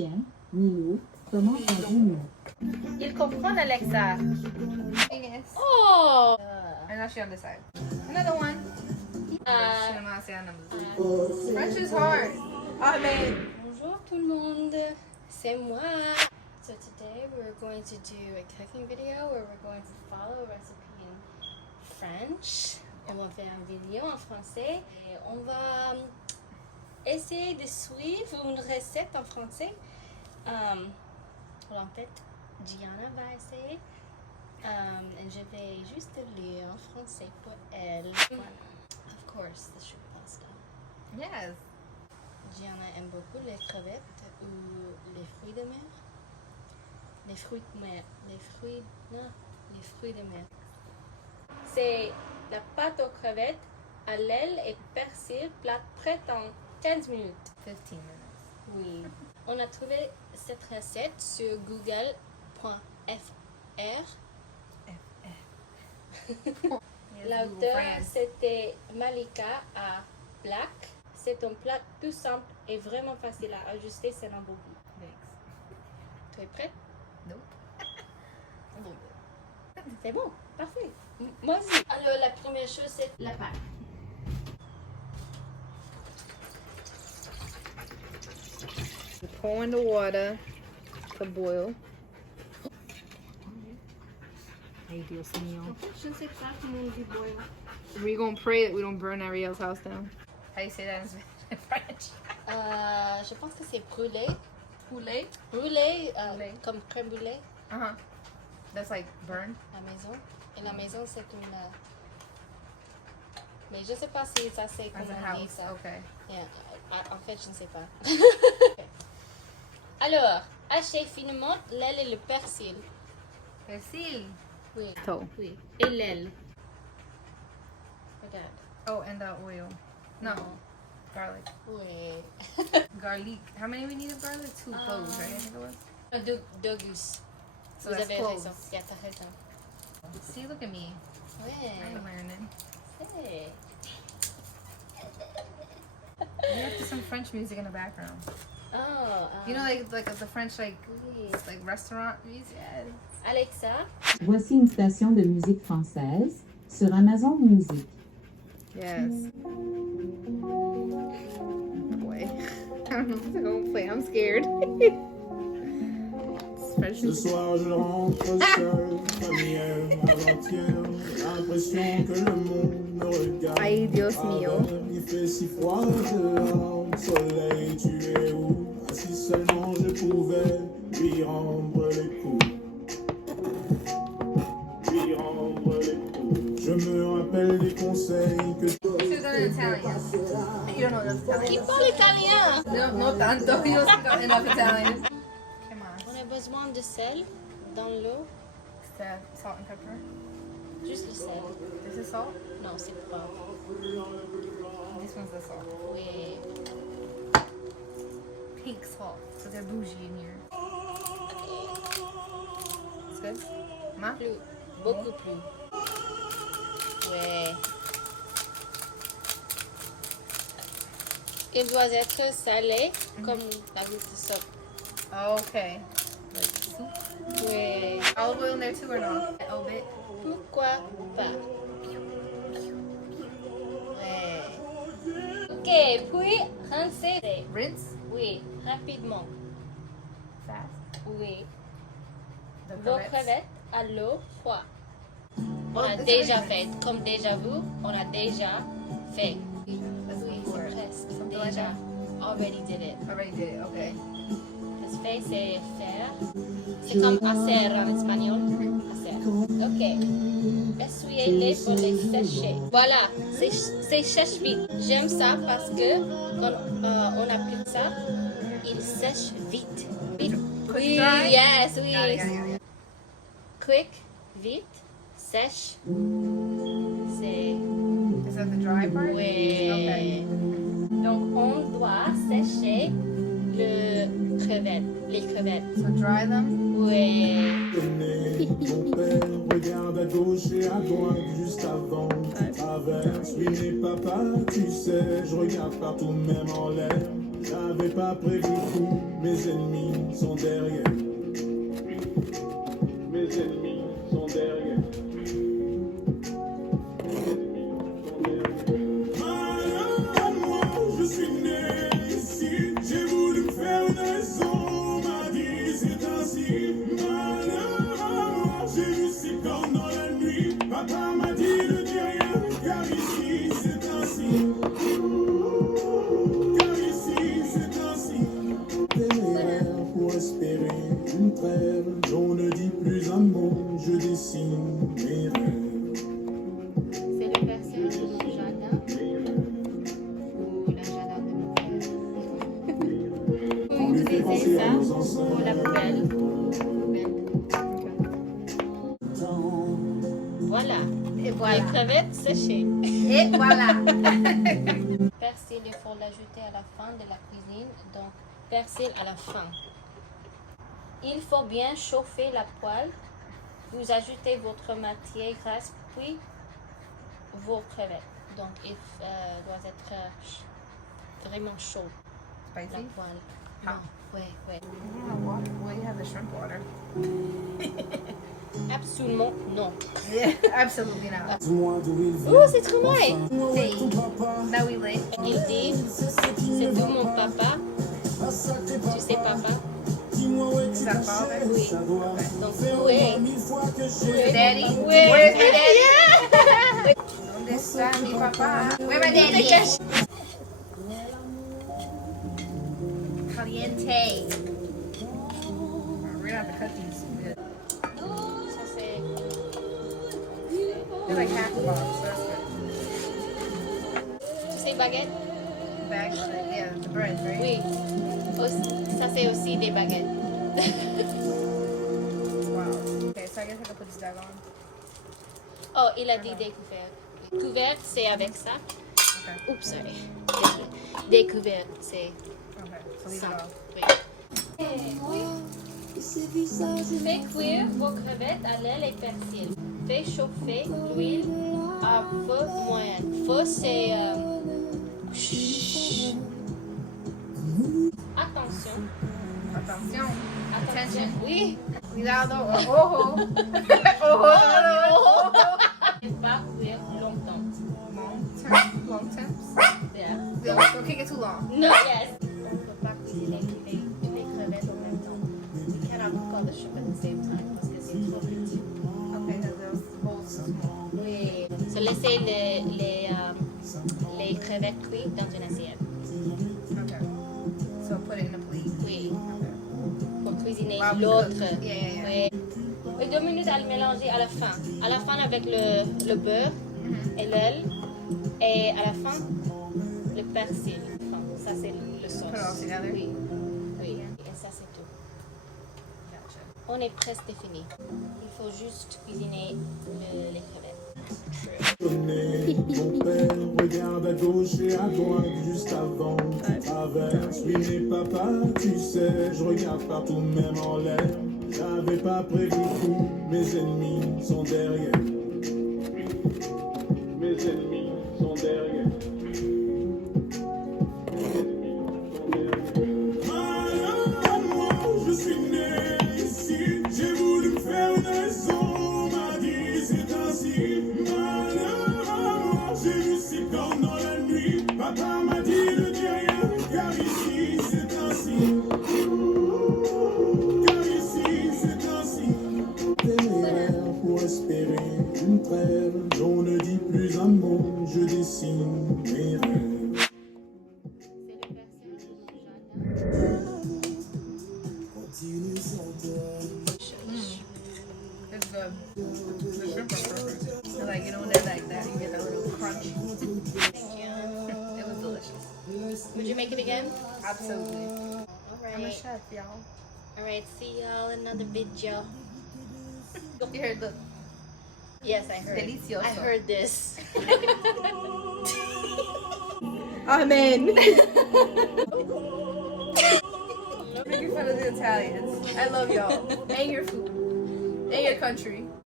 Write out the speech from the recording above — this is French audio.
chien, Milou, comment allez-vous? Il comprend Alexa. Yes. Oh! And now she on this side. Another one. French is hard. Oh, man. Bonjour tout le monde, c'est moi. So today we're going to do a cooking video where we're going to follow a recipe in French. On va faire une vidéo en français et on va essayer de suivre une recette en français. En fait, Gianna va essayer. Et je vais juste lire en français pour elle. Of course, the shrimp pasta. Yes. Gianna aime beaucoup les crevettes ou les fruits de mer. Les fruits de mer. Les fruits de mer. C'est la pâte aux crevettes à l'aile et persil plate prête en 15 minutes. 15 minutes. Oui. On a trouvé cette recette sur google.fr. L'auteur, c'était Malika à Black. C'est un plat tout simple et vraiment facile à ajuster sans embourbie. Tu es prête? Nope. C'est bon, parfait. Moi aussi. Alors, la première chose, c'est la pâte. You pour in the water to boil. Ay, Dios mío. En fait, je ne sais pas comment on dit boil. We're gonna pray that we don't burn Ariel's house down. How you say that in French? Je pense que c'est brûlé. Poulet. Brûlé, Brûlé. comme crème brûlée. Uh-huh. That's like burn. La maison. Et la maison, c'est une... Mais je ne sais pas si ça c'est As comment a on dit house. ça. Okay. Yeah. En fait, je ne sais pas. Alors, hachez finement l'aile et le persil. Persil. Oui. So. Oui. Et l'aile. Regarde. Oh, and the oil. No. Non. Garlic. Oui. Garlic. How many we need of garlic? Two cloves, right? I think it was. Deux gousses. So Vous that's avez cloves. raison. Yeah, t'as raison. See, look at me. Ouais. I'm learning. Hey. We have some French music in the background. Oh. You know, like the French Oui. like restaurant music. Yes. Alexa. Voici une station de musique française sur Amazon Music. Yes. Boy, I don't know if I'm gonna play. I'm scared. Ce soir je rentre seul, comme hier, avant-hier. L'impression que le monde me regarde. Ay, Dios mío. Il fait si froid dehors, soleil, tu es où? Ah, si seulement je pouvais lui rendre les coups. Lui rendre les coups. Je me rappelle des conseils que She was in Italian. You don't know enough Italian. Qui parle italien? No tanto. You don't speak enough Italian. Come on. On a besoin de sel dans l'eau. Salt and pepper. Juste le sel. This is salt. Non, c'est poivre. This one's the salt. Oui. Pink salt. So they're bougie in here. It's good. Ma? Plus. Beaucoup plus. Ouais. Il doit être salé comme la goutte de soupe. Okay. Like soup. Oui. Olive oil in there too or no? A little bit. Pourquoi pas? Ouais. Ok, puis rincez. Rinse. Oui, rapidement. Fast. Oui. The Vos crevettes à l'eau froide. On a this déjà is- fait, comme déjà vu, on a déjà fait. Let's Oui, go for c'est it. presque Something like déjà. that. Already did it. Already did it. Okay. Le fait, c'est faire. C'est comme hacer en espagnol. Hacer. Ok. Essuyez-les pour les sécher. Voilà, c'est sèche vite. J'aime ça parce que quand on applique ça, il sèche vite. Vite. Oui, dry? yes, oui. Got it, got it, got it. Quick, vite, sèche. C'est. Is that the dry part? Oui. Okay. Donc on doit sécher les crevettes. So dry them. Oui. Ton père regarde à gauche et à droite juste avant qu'il traverse. Oui, mais papa, tu sais, je regarde partout, même en l'air. J'avais pas prévu tout, mes ennemis sont derrière. Mes ennemis sont derrière. Malheureusement, je suis né ici. J'ai voulu me faire une raison, on m'a dit c'est ainsi. Malheureusement, j'ai vu ces cornes dans la nuit. Papa m'a dit ne dis rien, car ici c'est ainsi. Car ici c'est ainsi. Téméraire pour espérer une trêve, on ne dit plus un mot, je dessine mes rêves. C'est le personnage de mon jardin ou le jardin de mon père. On lui fait penser à nos ancêtres. Pour la poubelle. Voilà. Et voilà. Les crevettes séchées. Et voilà. Persil, il faut l'ajouter à la fin de la cuisine. Donc, persil à la fin. Il faut bien chauffer la poêle. Vous ajoutez votre matière grasse, puis vos crevettes. Donc, il doit être vraiment chaud, la Spicy? poêle. Ah. Non, ouais. Well, you have the shrimp water. Absolument non. Yeah, absolutely not. Oh, c'est trop nice. Hey, now we late. Il dit, c'est tout mon papa. Tu sais papa? Is that father? Oui. Donc, oui. Daddy? Oui. Where's my daddy? ¿Dónde está mi papá? Where my daddy? Caliente. We're gonna have to cut these. Good. Ça, c'est... They're like half a box, so that's good. Tu sais baguette? Back, yeah, the bread, right? Oui. Ça, c'est aussi des baguettes. Wow. Okay, so I guess I can put this back on. Oh, il a dit découverte. Couverte, c'est avec ça. Okay. Oups, sorry. Désolé. Découverte, c'est Okay, so leave it ça. off. Oui. Fais cuire vos crevettes à l'aile et persil. Fais chauffer l'huile à feu moyen. Feu, c'est... chut. Attention. Attention. Attention. Oui. Cuidado. Ojo. Ojo. Ne pas cuire longtemps. Long temps. Yeah. Don't kick it too long. No, yes. On ne peut pas cuisiner les crevettes en même temps. We cannot cook all the shrimp at the same time parce que c'est trop petit. Okay, because those bowls so small. Oui. So laissez les crevettes cuites dans une assiette. Okay. So put it in a plate. Oui. Okay. Pour cuisiner Wow, l'autre. good. Yeah. Oui. Et 2 minutes à le mélanger à la fin. À la fin avec le beurre et l'aile. Et à la fin, le persil. Enfin, ça c'est le sauce. Put it all together? Oui. Oui. Et ça c'est tout. Gotcha. On est presque fini. Il faut juste cuisiner les crevettes. Mon père regarde à gauche et à droite juste avant qu'il traverse. Oui mais papa, tu sais, je regarde partout même en l'air. J'avais pas prévu tout, mes ennemis sont derrière. Mes ennemis sont derrière. Malheureusement, je suis né ici. J'ai voulu me faire une raison, on m'a dit c'est ainsi. Malheureusement, j'ai vu ces cornes dans la nuit. Papa m'a dit ne dis rien, car ici c'est ainsi. Car ici c'est ainsi. Téméraire pour espérer une trêve, on ne dit plus un mot, je dessine mes rêves. It's good. The shrimp are perfect. I like, you know, when they're like that, you get that little crunch. Thank you. It was delicious. Would you make it again? Absolutely. I'm a Alright. chef, y'all. Alright, see y'all in another video. You heard the Yes, I heard. Delicioso. I heard this. Amen. Making fun of the Italians. I love y'all. And your food. And your country.